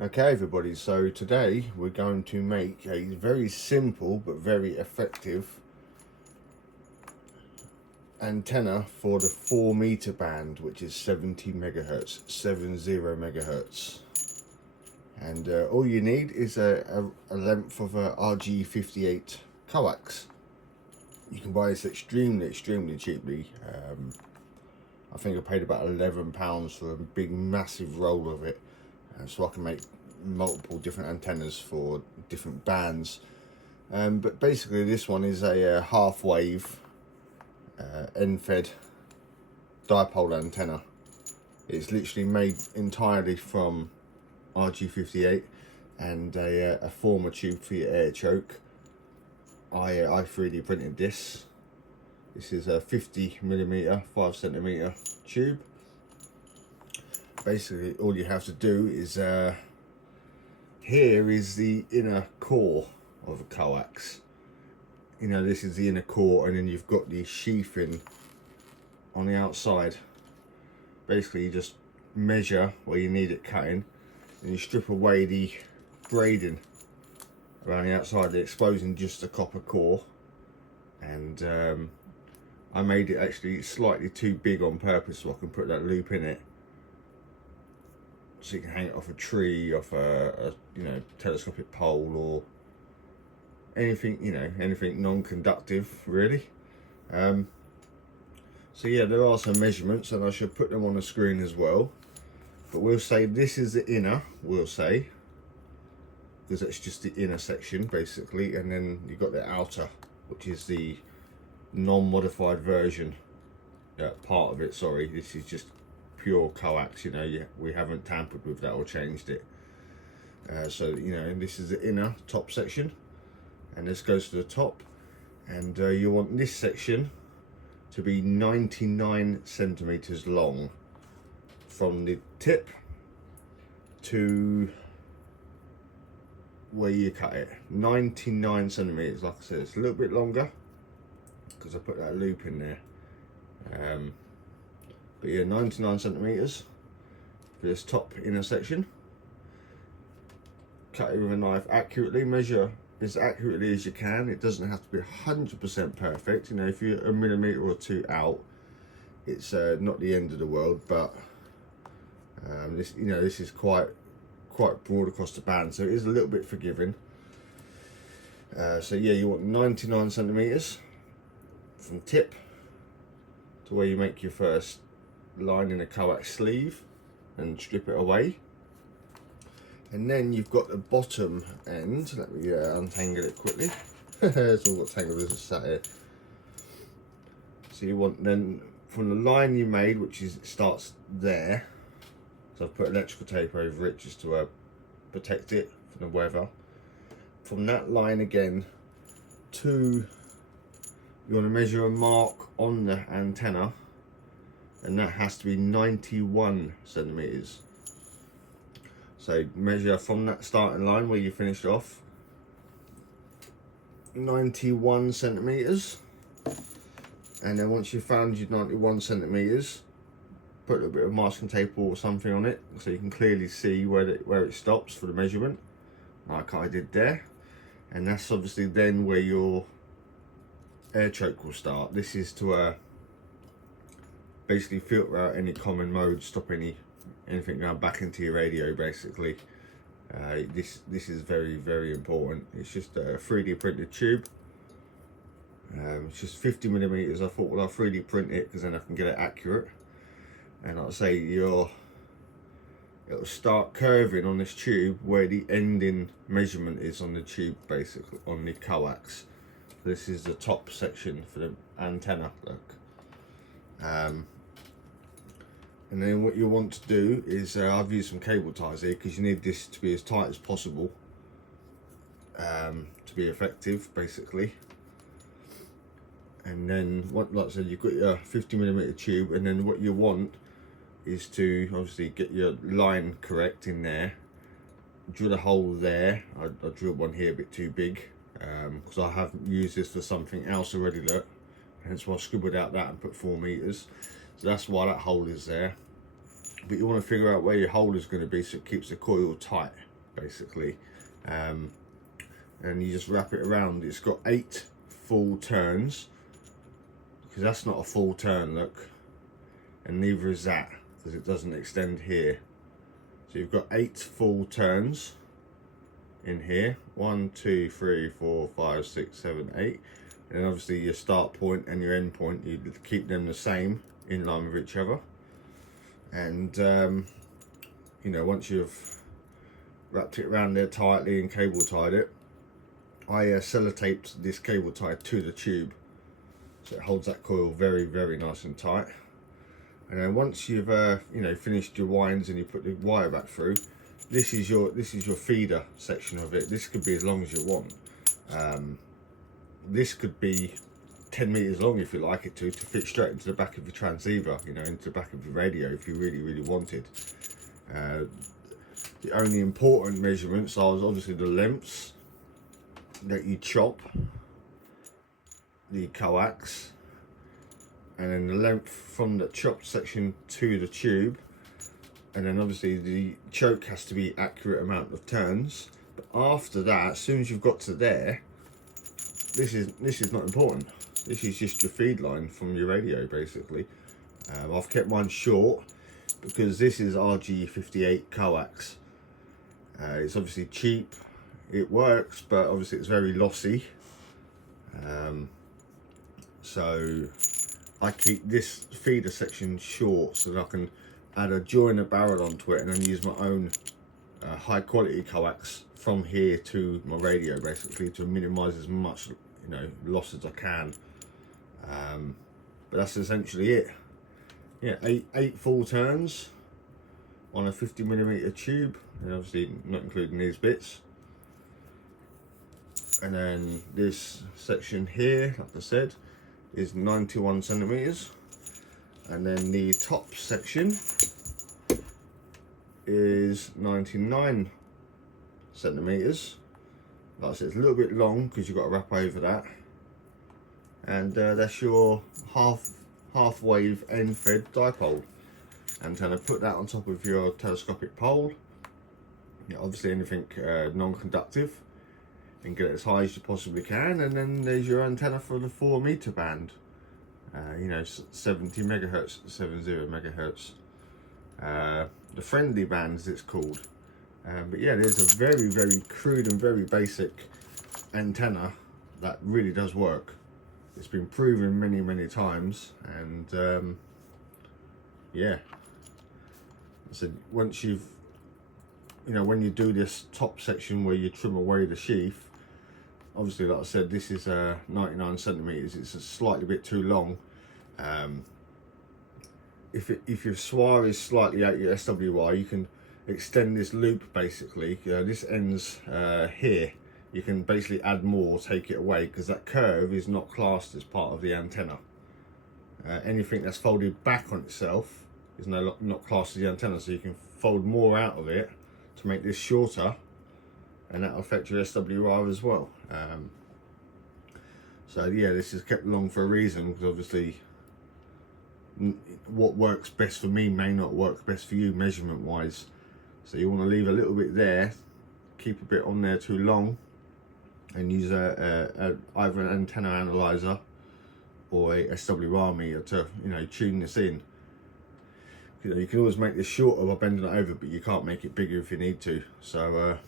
Okay everybody, so today we're going to make a very simple but very effective antenna for the 4 meter band, which is 70 megahertz, 70 megahertz. And all you need is a length of a RG58 coax. You can buy this extremely cheaply. I think I paid about £11 for a big massive roll of it, so I can make multiple different antennas for different bands. But basically this one is a half wave end-fed dipole antenna. It's literally made entirely from RG58 and a former tube for your air choke. I 3D printed this. This is a 50mm 5cm tube. Basically all you have to do is here is the inner core of a coax. You know, this is the inner core, and then you've got the sheathing on the outside. Basically you just measure where you need it cutting, and you strip away the braiding around the outside, exposing just the copper core. And I made it actually slightly too big on purpose so I can put that loop in it, so you can hang it off a tree, off a telescopic pole, or anything, anything non-conductive really. So yeah, there are some measurements and I should put them on the screen as well, but we'll say this is the inner, we'll say, because that's just the inner section basically, and then you've got the outer, which is the non-modified version part of it. Sorry, this is just pure coax, we haven't tampered with that or changed it. So this is the inner top section, and this goes to the top, and you want this section to be 99 centimeters long from the tip to where you cut it. 99 centimeters. Like I said, it's a little bit longer because I put that loop in there, but yeah, 99 centimeters for this top inner section. Cut it with a knife accurately, measure as accurately as you can. It doesn't have to be 100% perfect. If you're a millimeter or two out, it's not the end of the world, but this is quite broad across the band, so it is a little bit forgiving. So yeah, you want 99 centimeters from tip to where you make your first line in a coax sleeve and strip it away. And then you've got the bottom end. Let me untangle it quickly. It's all got tangled as it's sat here. So you want then from the line you made, which starts there. So I've put electrical tape over it just to protect it from the weather. From that line again to, you want to measure a mark on the antenna, and that has to be 91 centimeters. So measure from that starting line where you finished off, 91 centimeters. And then once you've found your 91 centimeters, put a little bit of masking tape or something on it so you can clearly see where it stops for the measurement, like I did there. And that's obviously then where your air choke will start. This is to basically filter out any common mode, stop anything going back into your radio basically. This is very important. It's just a 3D printed tube. It's just 50mm. I thought, well, I'll 3D print it because then I can get it accurate. And like I say, it'll start curving on this tube where the ending measurement is on the tube, basically on the coax. This is the top section for the antenna, look. And then what you want to do is, I've used some cable ties here because you need this to be as tight as possible to be effective basically. And then like I said, you've got your 50mm tube, and then what you want is to obviously get your line correct in there. Drill a hole there. I drilled one here a bit too big because I have used this for something else already, look. Hence why I scribbled out that and put 4 meters. So that's why that hole is there. but you want to figure out where your holder is going to be so it keeps the coil tight, basically. And you just wrap it around. It's got 8 full turns, because that's not a full turn, look, and neither is that, because it doesn't extend here. So you've got 8 full turns in here, 1 2 3 4 5 6 7 8, and then obviously your start point and your end point, you keep them the same in line with each other. And you know, once you've wrapped it around there tightly and cable tied it, I sellotaped this cable tie to the tube, so it holds that coil very, very nice and tight. And then once you've you know, finished your winds and you put the wire back through, this is your feeder section of it. This could be as long as you want. This could be 10 meters long if you like it to fit straight into the back of your transceiver, you know, into the back of your radio if you really, really wanted. The only important measurements are obviously the lengths that you chop, the coax, and then the length from the chopped section to the tube, and then obviously the choke has to be accurate amount of turns. But after that, as soon as you've got to there, this is not important. This is just your feed line from your radio, basically. I've kept mine short because this is RG58 coax. It's obviously cheap, it works, but obviously it's very lossy. So I keep this feeder section short so that I can add a joiner barrel onto it and then use my own high quality coax from here to my radio, basically, to minimize as much, you know, loss as I can. But that's essentially it. Yeah, eight full turns on a 50mm tube, and obviously not including these bits. And then this section here, like I said, is 91 centimeters, and then the top section is 99 centimeters. Like I said, it's a little bit long because you've got to wrap over that. And that's your half-wave end-fed dipole antenna. Put that on top of your telescopic pole. Yeah, obviously anything non-conductive, and get it as high as you possibly can. And then there's your antenna for the 4-meter band. You know, 70 megahertz, 70 megahertz. The friendly band, as it's called. But yeah, there's a very, very crude and very basic antenna that really does work. It's been proven many, many times, and yeah. So once you've, you know, when you do this top section where you trim away the sheath, obviously, like I said, this is 99 centimeters. It's a slightly bit too long. If your SWR is slightly out your SWR, you can extend this loop, basically. This ends here. You can basically add more, take it away, because that curve is not classed as part of the antenna. Anything that's folded back on itself is not classed as the antenna, so you can fold more out of it to make this shorter, and that'll affect your SWR as well. So yeah, this is kept long for a reason, because obviously what works best for me may not work best for you measurement wise. So you want to leave a little bit there, keep a bit on there too long, and use either an antenna analyzer or a SWR meter to, you know, tune this in. You know, you can always make this shorter by bending it over, but you can't make it bigger if you need to. So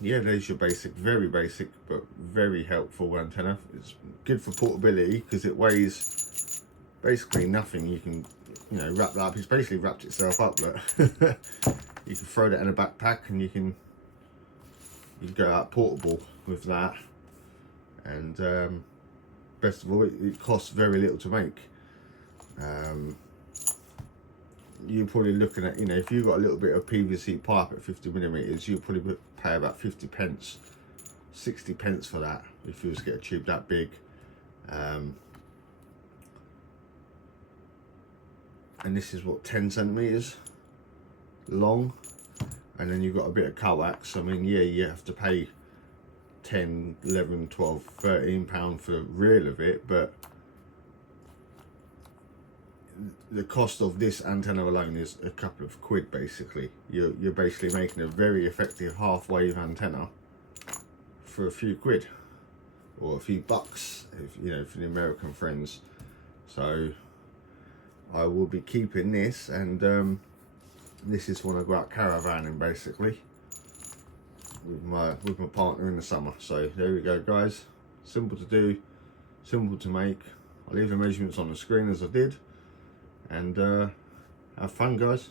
yeah, there's your basic, very basic but very helpful antenna. It's good for portability because it weighs basically nothing. You can, you know, wrap that up. It's basically wrapped itself up. Look. You can throw that in a backpack, and you can go out portable with that. And best of all, it costs very little to make. You're probably looking at, you know, if you've got a little bit of PVC pipe at 50mm, you'll probably pay about 50 pence, 60 pence for that if you was to get a tube that big. And this is what, 10 centimeters long, and then you've got a bit of coax. I mean, yeah, you have to pay 10, 11, 12, 13 pound for the reel of it, but the cost of this antenna alone is a couple of quid. Basically, you're basically making a very effective half-wave antenna for a few quid or a few bucks, if you know, for the American friends. So I will be keeping this, and this is when I go out caravanning basically with my partner in the summer. So there we go, guys. Simple to do, simple to make. I'll leave the measurements on the screen as I did, and have fun, guys.